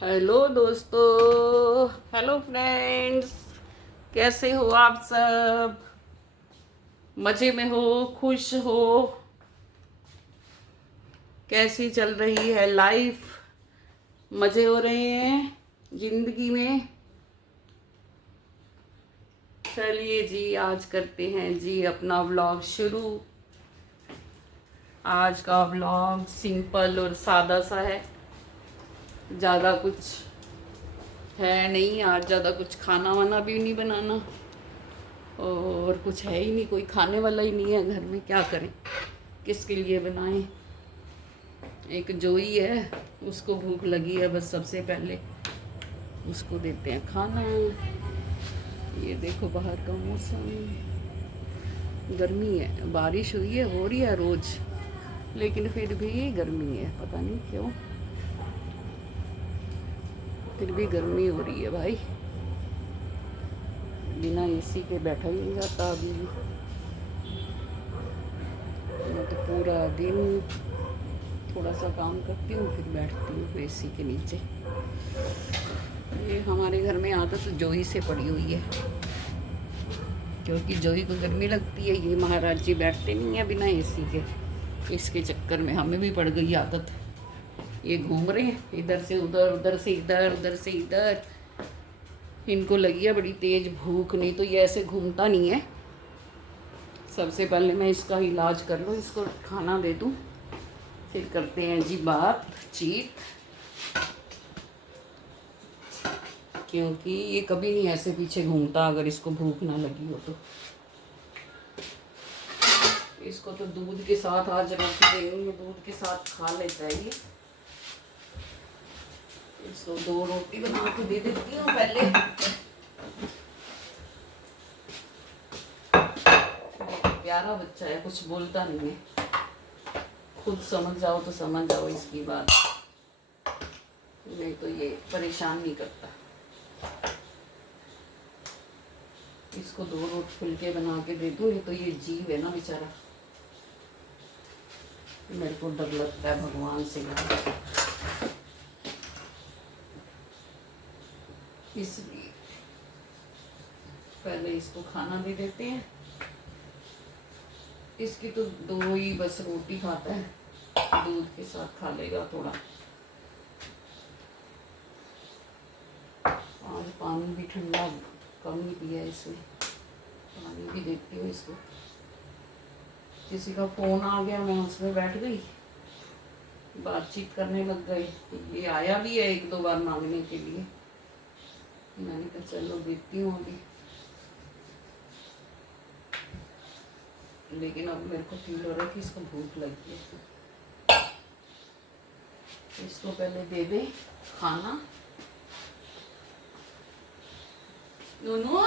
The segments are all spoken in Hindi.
हेलो दोस्तों, हेलो फ्रेंड्स। कैसे हो आप सब? मज़े में हो? खुश हो? कैसी चल रही है लाइफ? मज़े हो रहे हैं ज़िंदगी में? चलिए जी, आज करते हैं जी अपना व्लॉग शुरू। आज का व्लॉग सिंपल और सादा सा है। ज़्यादा कुछ है नहीं आज, ज़्यादा कुछ खाना वाना भी नहीं बनाना और कुछ है ही नहीं, कोई खाने वाला ही नहीं है घर में। क्या करें, किसके लिए बनाएं? एक जोई है, उसको भूख लगी है, बस सबसे पहले उसको देते हैं खाना। ये देखो बाहर का मौसम, गर्मी है। बारिश हुई है, हो रही है रोज़, लेकिन फिर भी गर्मी है, पता नहीं क्यों, फिर भी गर्मी हो रही है भाई। बिना एसी के बैठा ही नहीं जाता अभी। मैं तो पूरा दिन थोड़ा सा काम करती हूँ, फिर बैठती हूँ एसी के नीचे। ये हमारे घर में आदत तो जोई से पड़ी हुई है, क्योंकि जोई को गर्मी लगती है। ये महाराज जी बैठते नहीं है बिना एसी के, इसके चक्कर में हमें भी पड़ गई आदत। ये घूम रहे हैं इधर से उधर, उधर से इधर, उधर से इधर। इनको लगी है बड़ी तेज भूख, नहीं तो ये ऐसे घूमता नहीं है। सबसे पहले मैं इसका इलाज कर लूँ, इसको खाना दे दूँ, फिर करते हैं जी बातचीत। क्योंकि ये कभी नहीं ऐसे पीछे घूमता अगर इसको भूख ना लगी हो तो। इसको तो दूध के साथ आज रोटी देंगे, दूध के साथ खा लेता है ये। इसको 2 रोटी बना के दे देती हूँ पहले। प्यारा बच्चा है, कुछ बोलता नहीं है। खुद समझ जाओ तो समझ जाओ इसकी बात, नहीं तो ये परेशान नहीं करता। इसको 2 रोटी फुलके बना के दे दूँ, नहीं तो ये जीव है ना बेचारा, मेरे को डर लगता है भगवान से। इसलिए पहले इसको खाना दे देते हैं। इसकी तो 2 ही बस रोटी खाता है, दूध के साथ खा लेगा थोड़ा। आज पानी भी ठंडा कम ही पिया इसने, पानी भी देती हूँ इसको। किसी का फ़ोन आ गया, मैं उसमें बैठ गई, बातचीत करने लग गई। ये आया भी है 1-2 बार मांगने के लिए, मैंने कहा चलो देती हूँ अभी। लेकिन अब मेरे को फील हो रहा है कि इसको भूख लगी है। इसको पहले दे दे खाना। नूनू,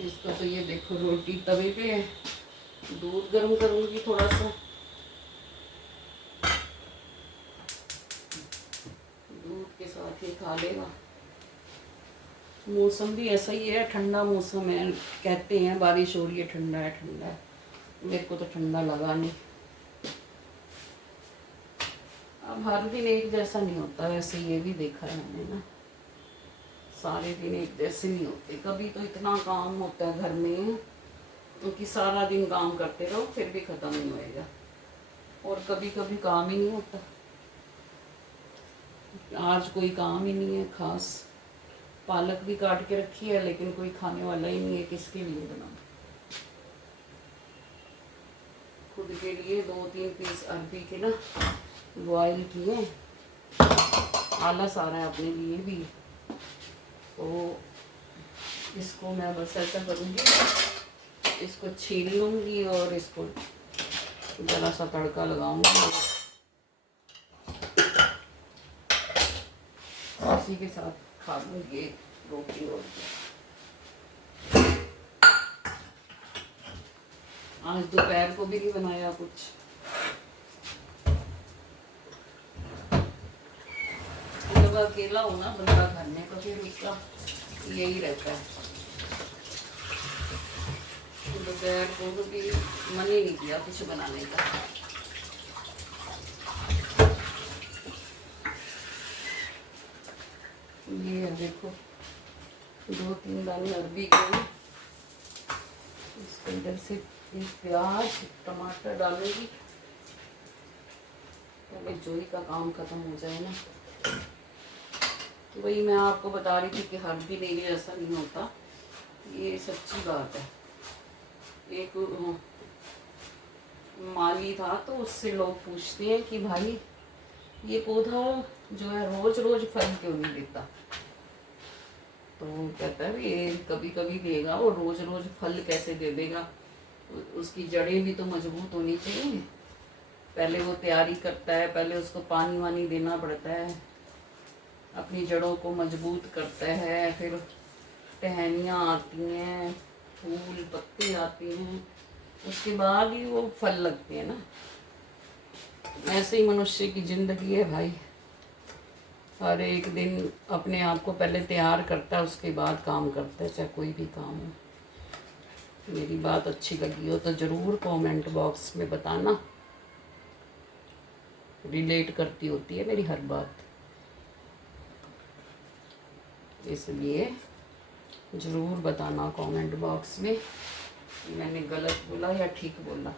इसको तो ये देखो रोटी तवे पे है, दूध गर्म करूँगी थोड़ा सा, दूध के साथ ही खा लेगा। मौसम भी ऐसा ही है, ठंडा मौसम है, कहते हैं बारिश हो रही है, ठंडा है ठंडा है। मेरे को तो ठंडा लगा नहीं। अब हर दिन एक जैसा नहीं होता, वैसे ये भी देखा है मैंने ना, सारे दिन एक जैसे नहीं होते। कभी तो इतना काम होता है घर में, क्योंकि सारा दिन काम करते रहो फिर भी ख़त्म नहीं होएगा, और कभी कभी काम ही नहीं होता। आज कोई काम ही नहीं है खास, पालक भी काट के रखी है लेकिन कोई खाने वाला ही नहीं है, किसके लिए बनाऊं? खुद के लिए 2-3 पीस अरबी के ना बॉयल किए, आलस आ रहा है अपने लिए भी। तो इसको मैं बस ऐसा करूँगी, इसको छील लूँगी और इसको ज़रा सा तड़का लगाऊँगी, इसी के साथ खा लूँगी रोटी। और आज दोपहर को भी नहीं बनाया कुछ, जब अकेला हो ना बंदा घर में तो फिर उसका यही रहता है। दोपहर को तो भी मन ही नहीं किया कुछ बनाने का। ये है देखो 2-3 दाने अरबी के, इसके अंदर से एक प्याज टमाटर डालेगी। पहले जोई का काम खत्म हो जाए ना। तो वही मैं आपको बता रही थी कि हल्दी नहीं ऐसा नहीं होता, ये सच्ची बात है। एक माली था तो उससे लोग पूछते हैं कि भाई ये पौधा जो है रोज रोज फल क्यों नहीं देता। तो कहता है ये कभी कभी देगा, और रोज रोज फल कैसे दे देगा, उसकी जड़ें भी तो मजबूत होनी चाहिए। पहले वो तैयारी करता है, पहले उसको पानी वानी देना पड़ता है, अपनी जड़ों को मजबूत करता है, फिर टहनियाँ आती हैं, फूल पत्ते आते हैं, उसके बाद ही वो फल लगते हैं ना। ऐसे ही मनुष्य की जिंदगी है भाई, हर एक दिन अपने आप को पहले तैयार करता है, उसके बाद काम करता है, चाहे कोई भी काम हो। मेरी बात अच्छी लगी हो तो ज़रूर कमेंट बॉक्स में बताना, रिलेट करती होती है मेरी हर बात, इसलिए ज़रूर बताना कमेंट बॉक्स में कि मैंने गलत बोला या ठीक बोला।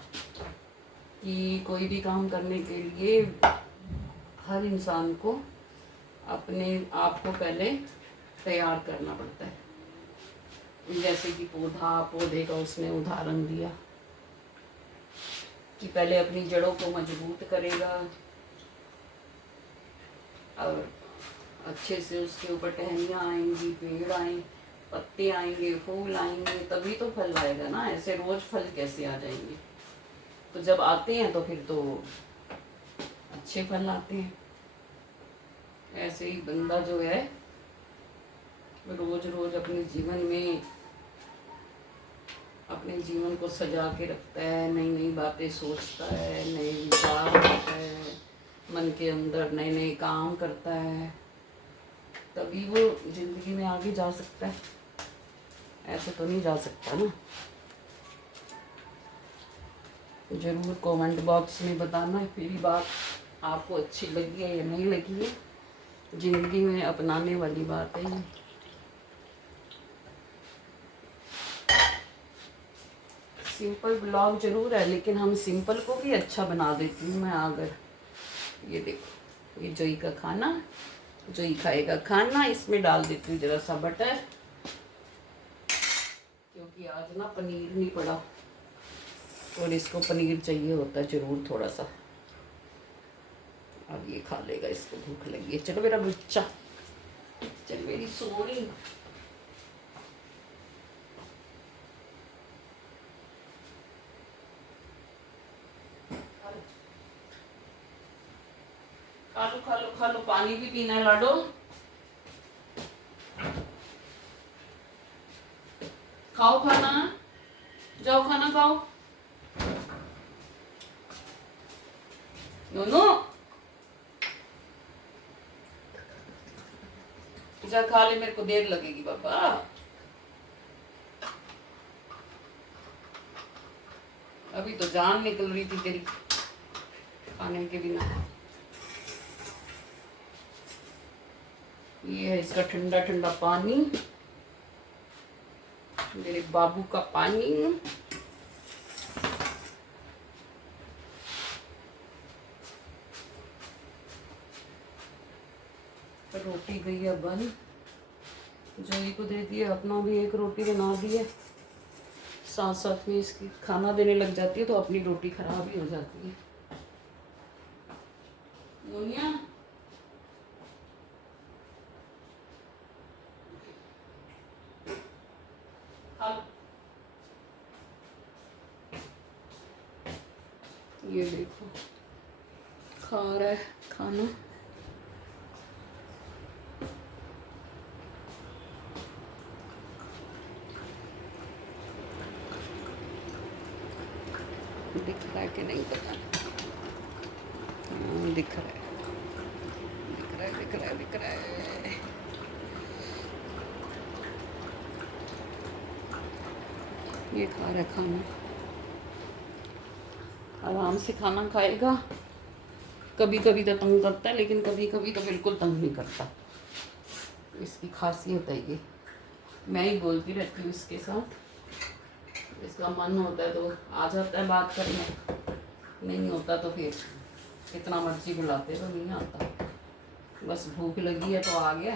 कि कोई भी काम करने के लिए हर इंसान को अपने आप को पहले तैयार करना पड़ता है। जैसे कि पौधे का उसने उदाहरण दिया कि पहले अपनी जड़ों को मजबूत करेगा और अच्छे से उसके ऊपर टहनियाँ आएंगी, पेड़ आए, पत्ते आएंगे, फूल आएंगे, तभी तो फल आएगा ना। ऐसे रोज फल कैसे आ जाएंगे। तो जब आते हैं तो फिर तो अच्छे फल आते हैं। ऐसे ही बंदा जो है रोज रोज अपने जीवन में अपने जीवन को सजा के रखता है, नई नई बातें सोचता है, नए विचार रखता है, मन के अंदर नए नए काम करता है, तभी वो जिंदगी में आगे जा सकता है। ऐसे तो नहीं जा सकता ना। तो ज़रूर कमेंट बॉक्स में बताना मेरी बात आपको अच्छी लगी है या नहीं लगी है। ज़िंदगी में अपनाने वाली बात है ये। सिंपल ब्लॉग जरूर है, लेकिन हम सिंपल को भी अच्छा बना देती हूँ मैं। अगर ये देखो, ये जोई का खाना, जोई खाएगा खाना, इसमें डाल देती हूँ ज़रा सा बटर, क्योंकि आज ना पनीर नहीं पड़ा और इसको पनीर चाहिए होता है ज़रूर थोड़ा सा। अब ये खा लेगा, इसको भूख लगी है। चलो मेरा बच्चा, चल मेरी सोनी। खा लो खा लो खा लो, पानी भी पीना है लाडो। खाओ खाना, जाओ खाना खाओ। नोनो जा खा ले, मेरे को देर लगेगी पापा। अभी तो जान निकल रही थी तेरी खाने के बिना। ये है इसका ठंडा ठंडा पानी, मेरे बाबू का पानी। रोटी गई है बन, जोई को दे दिए, अपना भी एक रोटी बना दी है। साथ साथ में इसकी खाना देने लग जाती है तो अपनी रोटी खराब ही हो जाती है। मोनिया ये देखो खा रहा है खाना। दिख रहा है कि नहीं पता, दिख रहा है दिख रहा है दिख दिख रहा है, दिख रहा है। ये खा रहा है खाना, आराम से खाना खाएगा। कभी कभी तो तंग करता है, लेकिन कभी कभी तो बिल्कुल तंग नहीं करता। इसकी खासियत है ये। मैं ही बोलती रहती हूँ इसके साथ, इसका मन होता है तो आ जाता है बात करने, नहीं होता तो फिर कितना मर्जी बुलाते तो नहीं आता। बस भूख लगी है तो आ गया,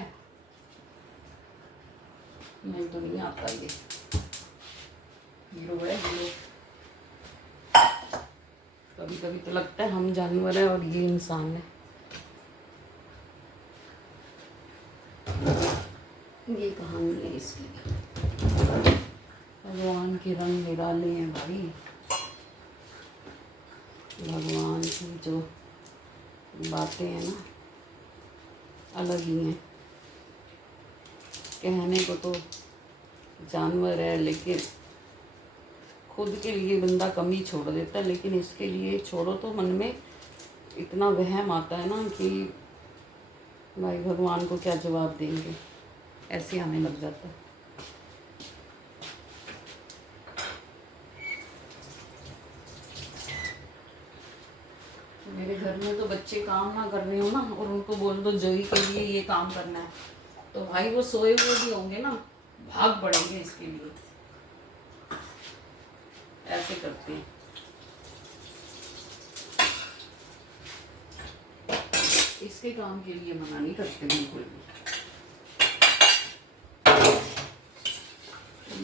नहीं तो नहीं आता। ये हीरो है, हीरो। कभी कभी तो लगता है हम जानवर है और ये इंसान है। ये कहानी है इसकी। भगवान के रंग निराले हैं भाई। भगवान की जो बातें हैं ना, अलग ही हैं। कहने को तो जानवर है, लेकिन खुद के लिए बंदा कम ही छोड़ देता है, लेकिन इसके लिए छोड़ो तो मन में इतना वहम आता है ना कि भाई भगवान को क्या जवाब देंगे, ऐसे आने लग जाता है। मेरे घर में तो बच्चे काम ना कर रहे हो ना, और उनको बोल दो जोई के लिए ये काम करना है, तो भाई वो सोए हुए भी होंगे ना, भाग पड़ेंगे इसके लिए। ऐसे करते हैं। इसके काम के लिए मना नहीं करते बिल्कुल भी।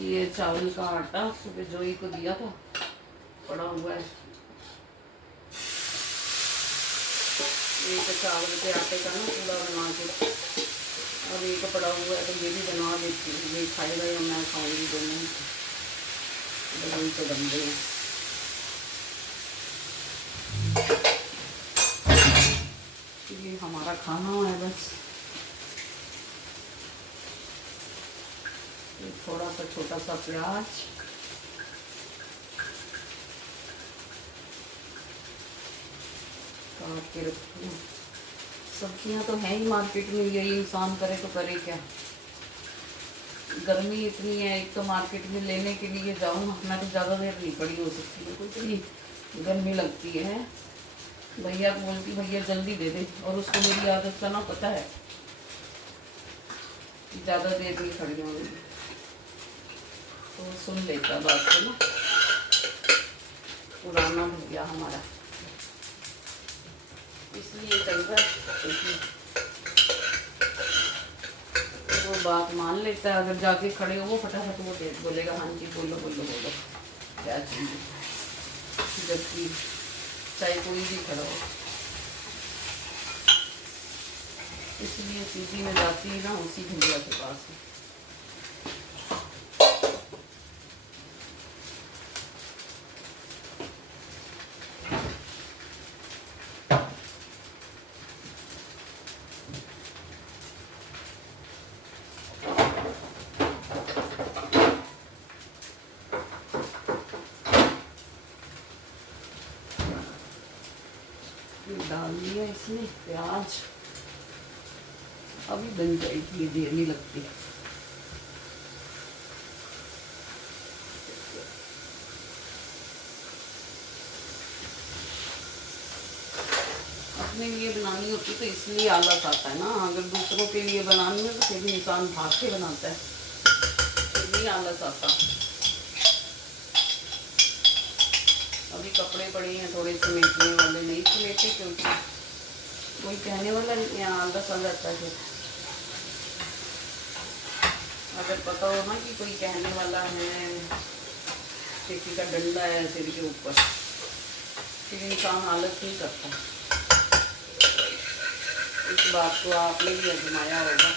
ये चावल का आटा सुबह जोई को दिया था, पड़ा हुआ है। एक चावल के आटे का ना पूरा बना के, और एक पड़ा हुआ है तो ये भी बना देती हूँ। ये खाएगा या मैं खाऊंगी, दोनों ही तो बन गए हैं। ये हमारा खाना है बस। थोड़ा सा छोटा सा प्याज, काट के रखती हूँ। सब्जियाँ तो हैं ही मार्केट में, यही इंसान करे तो करे क्या। गर्मी इतनी है, एक तो मार्केट में लेने के लिए जाऊँ ना, मैं तो ज़्यादा देर नहीं खड़ी हो सकती है, कुछ नहीं गर्मी लगती है। भैया को बोलती भैया जल्दी दे दे, और उसको मेरी आदत का ना पता है कि ज़्यादा देर नहीं खड़ी होगी, तो सुन लेता बात को ना। पुराना भैया हमारा इसलिए चल रहा है क्योंकि वो बात मान लेता है। अगर जाके खड़े हो वो फटाफट वो दे बोलेगा हाँ जी बोलो बोलो बोलो क्या चाहिए, जबकि चाहे कोई भी खड़ा हो। इसलिए सीधी में जाती है ना उसी भैया के पास है। डाल दिया इसमें प्याज, अभी बन जाएगी, ये देर नहीं लगती। अपने लिए बनानी होती तो इसलिए आलस आता है ना। अगर दूसरों के लिए बनानी है तो फिर भी इंसान भाग के बनाता है, फिर नहीं आलस आता। अभी कपड़े पड़े हैं थोड़े समेटने वाले, नहीं समेटे क्योंकि कोई कहने वाला नहीं है, आलस आ जाता है। अगर पता हो ना कि कोई कहने वाला है, किसी का डंडा है सिर के ऊपर, फिर इंसान आलस नहीं करता। इस बात को आपने भी आजमाया होगा,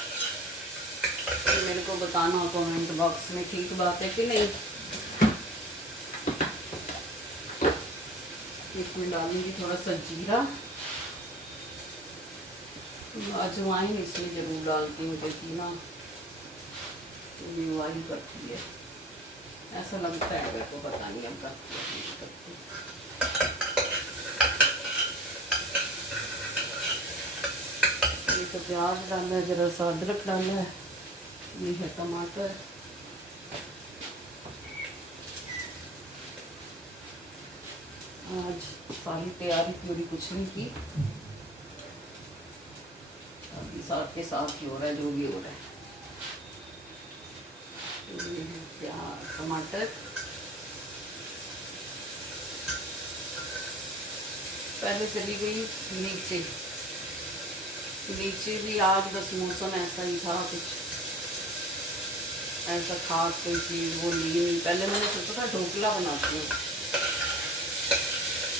तो मेरे को बताना कमेंट बॉक्स में, ठीक बात है कि नहीं। इसमें डालूंगी थोड़ा सा जीरा, अजवाइन इसमें जरूर डालती हूँ क्योंकि ना बीमारी करती है, ऐसा लगता है मेरे को, पता नहीं अब करती। ये तो प्याज डालना है, जरा सा अदरक डालना है, ये है टमाटर, आज सारी तैयारी पूरी कुछ नहीं की, अभी साथ के साथ ही हो रहा है जो भी हो रहा है। ये है प्याज टमाटर, पहले चली गई नीचे, नीचे भी आज बस मौसम ऐसा ही था, कुछ ऐसा खास कोई चीज़ वो ली नहीं। पहले मैंने सोचा था ढोकला बनाती हूँ,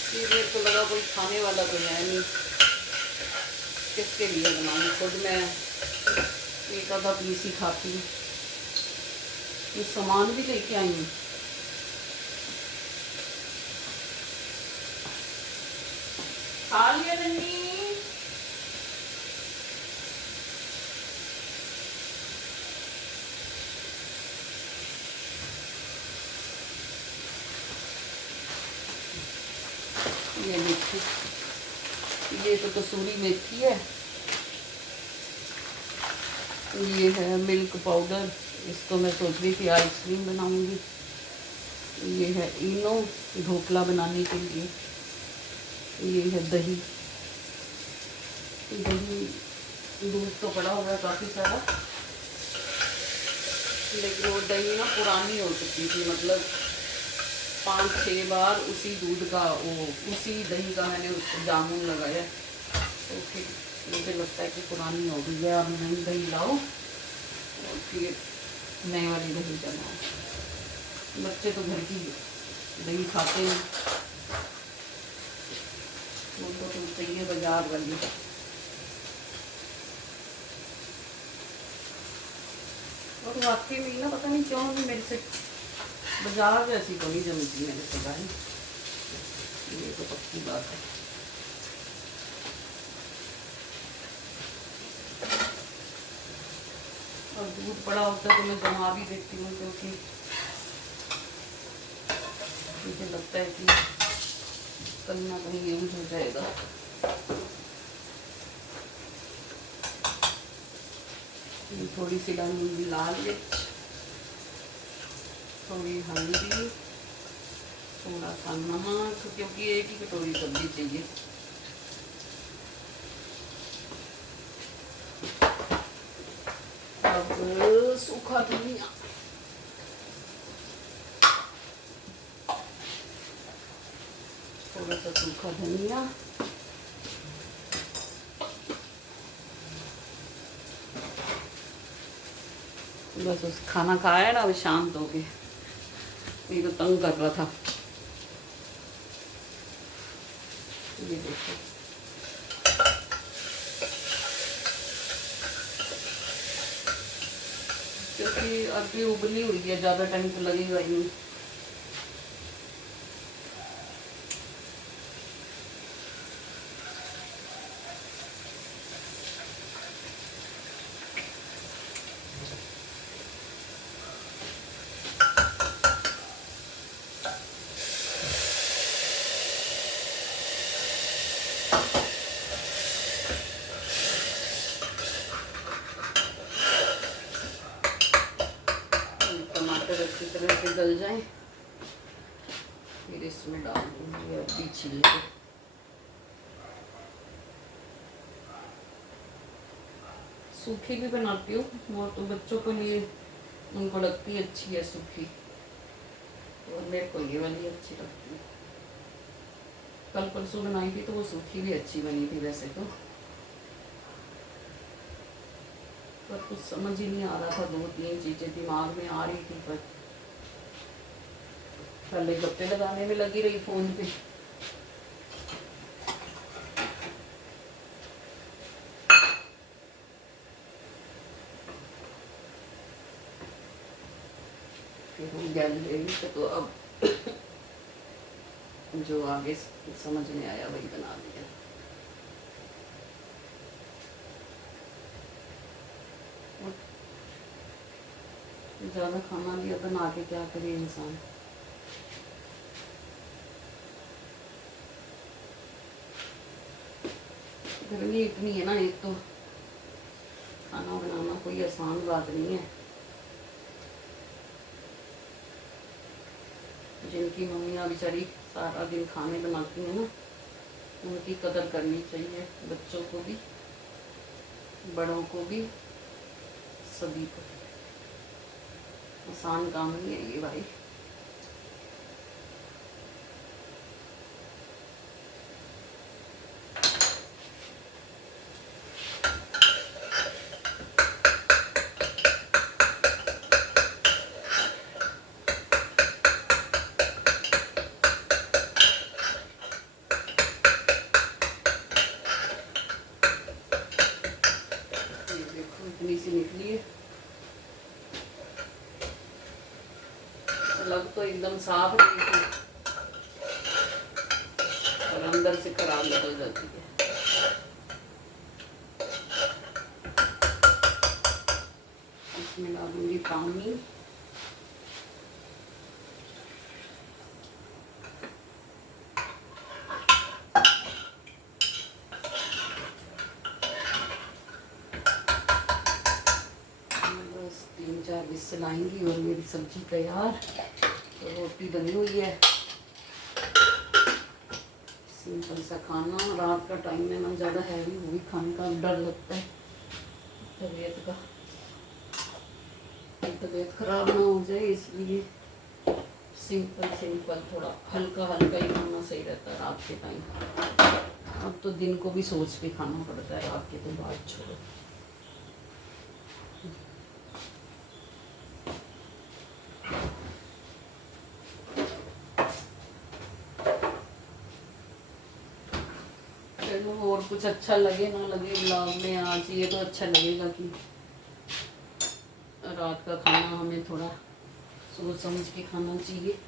फिर मेरे को लगा कोई खाने वाला तो है नहीं, किसके लिए बनाऊँ, खुद मैं एक आधा पीस ही खाती हूँ। ये सामान भी लेके आई हूँ, खा लिया नन्नी। ये देखिए, ये तो कसूरी मेथी है, ये है मिल्क पाउडर, इसको मैं सोच रही थी आइसक्रीम बनाऊंगी। ये है इनो ढोकला बनाने के लिए, ये है दही, दही दूध तो पड़ा हुआ है काफ़ी सारा, लेकिन वो दही ना पुरानी हो चुकी थी, मतलब 5-6 बार उसी दूध का वो उसी दही का मैंने उसको जामुन लगाया, तो फिर मुझे लगता है कि पुरानी हो गई है, अब नई दही लाओ और फिर नए वाली दही बनाओ। बच्चे तो घर की दही खाते हैं, उनको तो चाहिए बाजार वाली। और वाकई में ना पता नहीं क्यों भी मेरे से बाजार जैसी तो नहीं जमती मेरे से गाय, ये तो पक्की बात है। और दूध पड़ा होता है तो मैं जमा भी देती हूँ, क्योंकि मुझे लगता है कि कल ना कहीं यूज हो जाएगा। थोड़ी सी डालूंगी लाल मिर्च, थोड़ी हल्दी, थोड़ा सा नमक, क्योंकि एक ही कटोरी सब्जी चाहिए। अब सूखा धनिया, थोड़ा सा सूखा धनिया, बस उस खाना खाया ना, अब शांत हो गए, मेरे को तंग कर रहा था। ये देखो, क्योंकि अभी उबली हुई है, ज़्यादा टाइम तो लगेगा ही नहीं। टमाटर अच्छी तरह से गल जाए, फिर इसमें डाल दूँगी अरबी छील के। सूखी भी बनाती हूँ, और तो बच्चों के लिए उनको लगती है अच्छी है सूखी, और मेरे को ये वाली अच्छी लगती है। कल परसों बनाई थी तो वो सूखी भी अच्छी बनी थी वैसे तो, पर कुछ समझ ही नहीं आ रहा था, 2-3 चीज़ें दिमाग में आ रही थी, पर पहले गप्पे लगाने में लगी रही फ़ोन पे। फिर हम गैलरी से तो अब जो आगे समझ में आया वही बना दिया। ज़्यादा खाना लिया बना के क्या करे इंसान। गर्मी इतनी है ना, एक तो खाना बनाना कोई आसान बात नहीं है। जिनकी मम्मियाँ बेचारी सारा दिन खाने बनाती हैं ना, उनकी कदर करनी चाहिए, बच्चों को भी, बड़ों को भी, सभी को। आसान काम नहीं है ये भाई। इतनी सी निकली है, लग तो एकदम साफ रही थी और अंदर से खराब निकल जाती है। इसमें डालूंगी पानी। बस 3-4 विसल आएंगी और मेरी सब्जी तैयार। तो रोटी बनी हुई है। सिंपल सा खाना, रात का टाइम में ना ज़्यादा हैवी वो भी खाने का डर लगता है तबीयत खराब ना हो जाए, इसलिए सिंपल थोड़ा हल्का हल्का ही खाना सही रहता है रात के टाइम। अब तो दिन को भी सोच के खाना पड़ता है, रात के तो बात छोड़ो। चलो, और कुछ अच्छा लगे ना लगे ब्लॉग में आज, ये तो अच्छा लगेगा कि रात का खाना हमें थोड़ा सोच समझ के खाना चाहिए।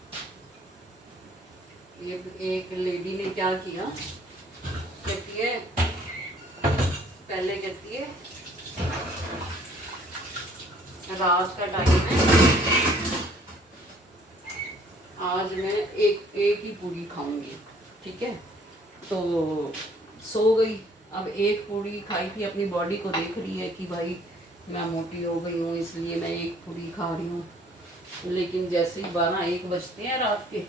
ये एक लेडी ने क्या किया, कहती है, पहले कहती है रात का टाइम है, आज मैं एक ही पूरी खाऊंगी, ठीक है। तो सो गई। अब एक पूरी खाई थी, अपनी बॉडी को देख रही है कि भाई मैं मोटी हो गई हूँ इसलिए मैं एक पूरी खा रही हूँ। लेकिन जैसे ही 12-1 बजते हैं रात के,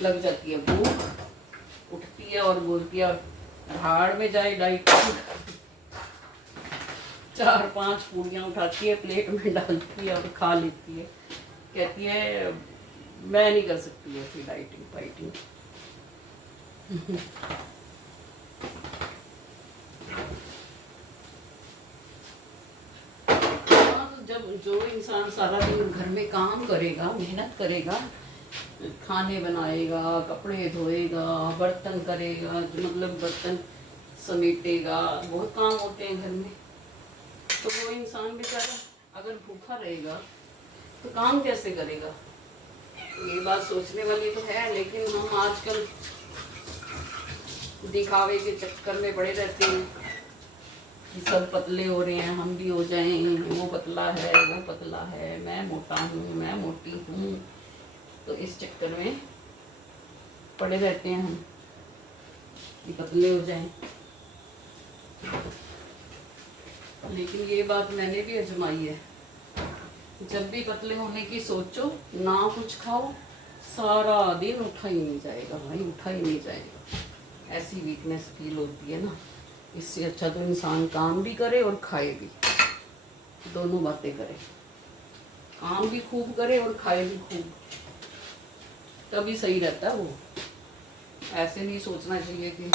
लग जाती है भूख, उठती है और बोलती है भाड़ में जाए डाइट। 4-5 पूरियाँ उठाती है, प्लेट में डालती है और खा लेती है। कहती है मैं नहीं कर सकती ऐसी डाइटिंग फाइटिंग। जब जो इंसान सारा दिन घर में काम करेगा, मेहनत करेगा, खाने बनाएगा, कपड़े धोएगा, बर्तन करेगा, मतलब बर्तन समेटेगा, बहुत काम होते हैं घर में, तो वो इंसान बेचारा अगर भूखा रहेगा तो काम कैसे करेगा? ये बात सोचने वाली तो है, लेकिन हम आजकल दिखावे के चक्कर में पड़े रहते हैं कि सब पतले हो रहे हैं, हम भी हो जाएं, वो पतला है, वो पतला है, मैं मोटा हूँ, मैं मोटी हूँ। तो इस चक्कर में पड़े रहते हैं हम कि पतले हो जाएं। लेकिन ये बात मैंने भी आजमाई है, जब भी पतले होने की सोचो, ना कुछ खाओ, सारा दिन उठा ही नहीं जाएगा भाई, उठा ही नहीं जाएगा। ऐसी वीकनेस फील होती है ना। इससे अच्छा तो इंसान काम भी करे और खाए भी, दोनों बातें करे। काम भी खूब करे और खाए भी खूब, तभी सही रहता है वो। ऐसे नहीं सोचना चाहिए कि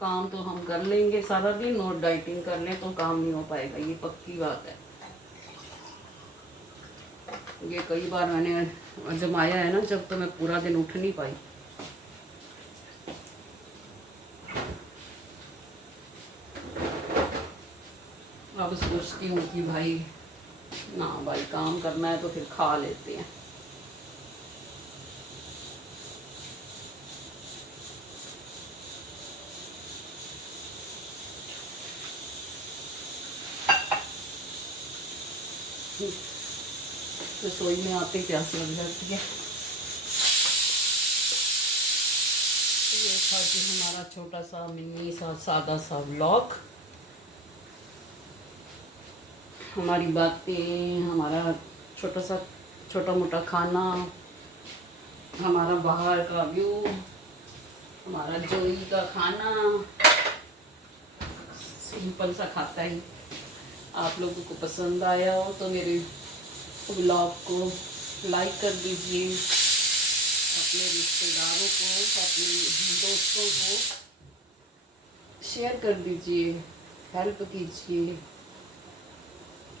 काम तो हम कर लेंगे सारा दिन और डाइटिंग कर लें तो काम नहीं हो पाएगा, ये पक्की बात है। ये कई बार मैंने आजमाया है ना, जब तो मैं पूरा दिन उठ नहीं पाई। अब सोचती हूँ कि भाई ना भाई, काम करना है तो फिर खा लेते हैं। रसोई में आते ही प्यास लग जाती है। ये था कि हमारा छोटा सा मिनी सा सादा सा व्लॉग। हमारी बातें, हमारा छोटा मोटा खाना, हमारा बाहर का व्यू, हमारा जोई का खाना, सिंपल सा खाता ही। आप लोगों को पसंद आया हो तो मेरे ब्लॉग को लाइक कर दीजिए, अपने रिश्तेदारों को, अपने दोस्तों को शेयर कर दीजिए, हेल्प कीजिए।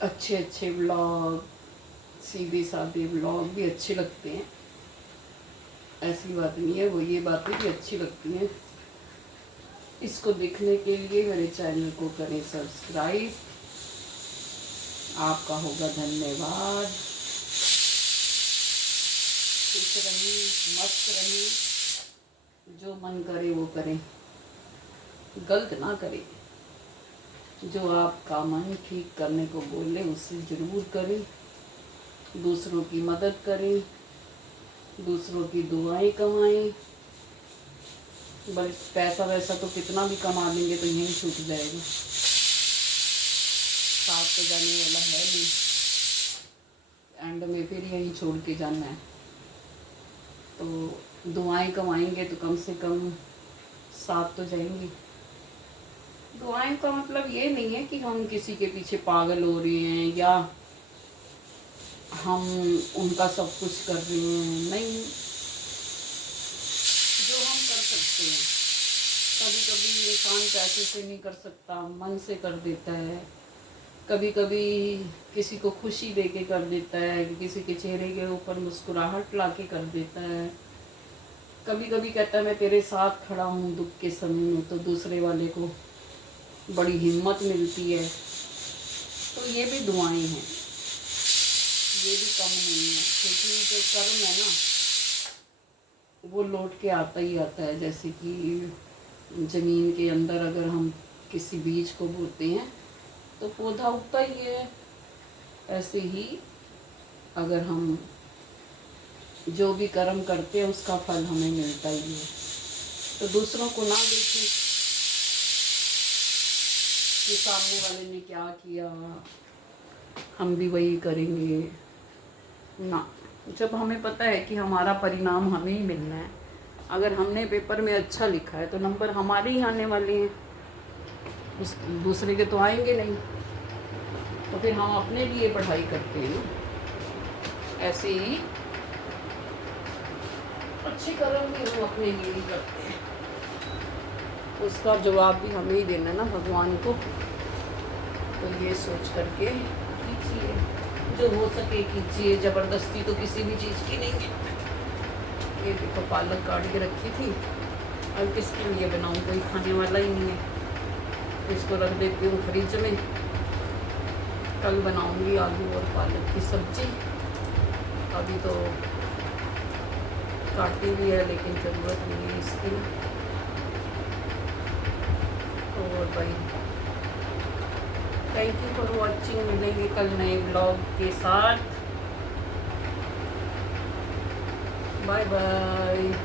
अच्छे अच्छे ब्लॉग, सीधे साधे ब्लॉग भी अच्छे लगते हैं, ऐसी बात नहीं है, वो ये बातें भी अच्छी लगती हैं। इसको देखने के लिए मेरे चैनल को करें सब्सक्राइब। आपका होगा धन्यवाद। खुश रहिए, मस्त रहिए, जो मन करे वो करें, गलत ना करें। जो आपका मन ठीक करने को बोले उसे ज़रूर करें। दूसरों की मदद करें, दूसरों की दुआएं कमाएं। बल्कि पैसा वैसा तो कितना भी कमा लेंगे तो यहीं छूट जाएगा, साथ तो जाने वाला है नहीं, एंड में फिर यहीं छोड़ के जाना है। तो दुआएं कमाएंगे तो कम से कम साथ तो जाएंगे। दुआएं का मतलब ये नहीं है कि हम किसी के पीछे पागल हो रहे हैं या हम उनका सब कुछ कर रहे हैं, नहीं। जो हम कर सकते हैं, कभी कभी इंसान पैसे से नहीं कर सकता, मन से कर देता है। कभी कभी किसी को खुशी दे के कर देता है, किसी के चेहरे के ऊपर मुस्कुराहट ला के कर देता है। कभी कभी कहता है मैं तेरे साथ खड़ा हूँ दुख के समय में, तो दूसरे वाले को बड़ी हिम्मत मिलती है। तो ये भी दुआएं हैं, ये भी कम नहीं है, क्योंकि जो कर्म है ना वो लौट के आता ही आता है। जैसे कि ज़मीन के अंदर अगर हम किसी बीज को बोते हैं तो पौधा उगता ही है, ऐसे ही अगर हम जो भी कर्म करते हैं उसका फल हमें मिलता ही है। तो दूसरों को ना देखें कि सामने वाले ने क्या किया, हम भी वही करेंगे ना। जब हमें पता है कि हमारा परिणाम हमें ही मिलना है, अगर हमने पेपर में अच्छा लिखा है तो नंबर हमारे ही आने वाले हैं, उस दूसरे के तो आएंगे नहीं। तो फिर हम अपने लिए पढ़ाई करते हैं ना, ऐसे ही अच्छे कर्म भी हम अपने लिए ही करते हैं, उसका जवाब भी हमें ही देना ना भगवान को। तो ये सोच करके कीजिए, जो हो सके कीजिए, ज़बरदस्ती तो किसी भी चीज़ की नहीं है। ये देखो पालक काट के रखी थी, अब किसके लिए बनाऊँ, कोई खाने वाला ही नहीं है। इसको रख देती हूँ फ्रिज में, कल बनाऊँगी आलू और पालक की सब्ज़ी। अभी तो काटी भी है लेकिन ज़रूरत नहीं है इसकी। और भाई थैंक यू फॉर वॉचिंग, मिलेंगे कल नए ब्लॉग के साथ। Bye bye.